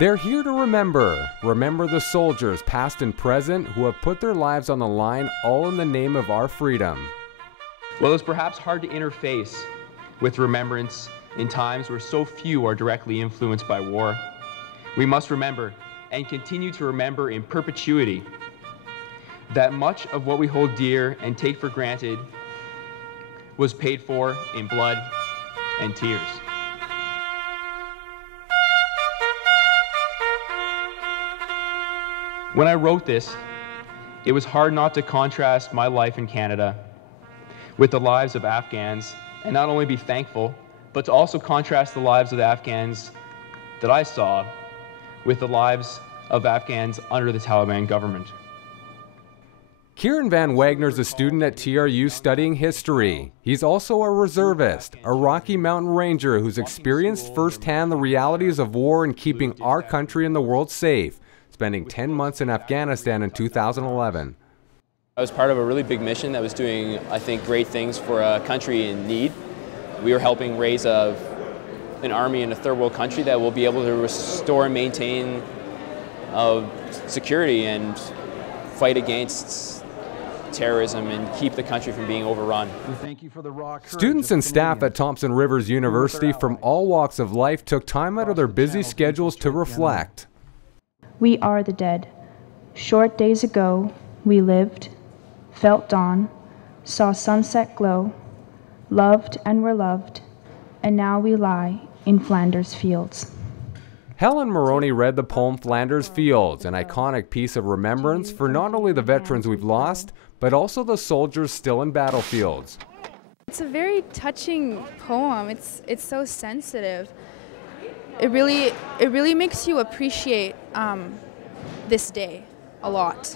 They're here to remember the soldiers, past and present, who have put their lives on the line, all in the name of our freedom. Well, it's perhaps hard to interface with remembrance in times where so few are directly influenced by war. We must remember, and continue to remember in perpetuity, that much of what we hold dear and take for granted was paid for in blood and tears. When I wrote this, it was hard not to contrast my life in Canada with the lives of Afghans, and not only be thankful, but to also contrast the lives of the Afghans that I saw with the lives of Afghans under the Taliban government. Kieran Van Wagner's a student at TRU studying history. He's also a reservist, a Rocky Mountain Ranger who's experienced firsthand the realities of war and keeping our country and the world safe, spending 10 months in Afghanistan in 2011. I was part of a really big mission that was doing, I think, great things for a country in need. We were helping raise an army in a third world country that will be able to restore and maintain security and fight against terrorism and keep the country from being overrun. Students and staff at Thompson Rivers University from all walks of life took time out of their busy schedules to reflect. We are the dead. Short days ago, we lived, felt dawn, saw sunset glow, loved and were loved, and now we lie in Flanders fields. Helen Moroney read the poem Flanders Fields, an iconic piece of remembrance for not only the veterans we've lost, but also the soldiers still in battlefields. It's a very touching poem. It's so sensitive. It really makes you appreciate this day a lot.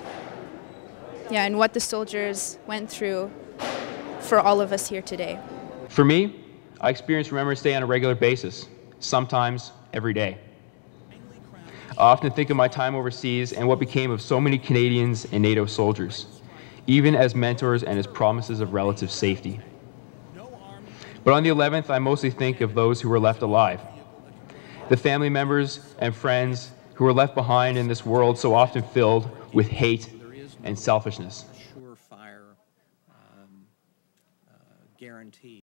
Yeah, and what the soldiers went through for all of us here today. For me, I experience Remembrance Day on a regular basis, sometimes every day. I often think of my time overseas and what became of so many Canadians and NATO soldiers, even as mentors and as promises of relative safety. But on the 11th, I mostly think of those who were left alive, the family members and friends who were left behind in this world so often filled with hate and selfishness.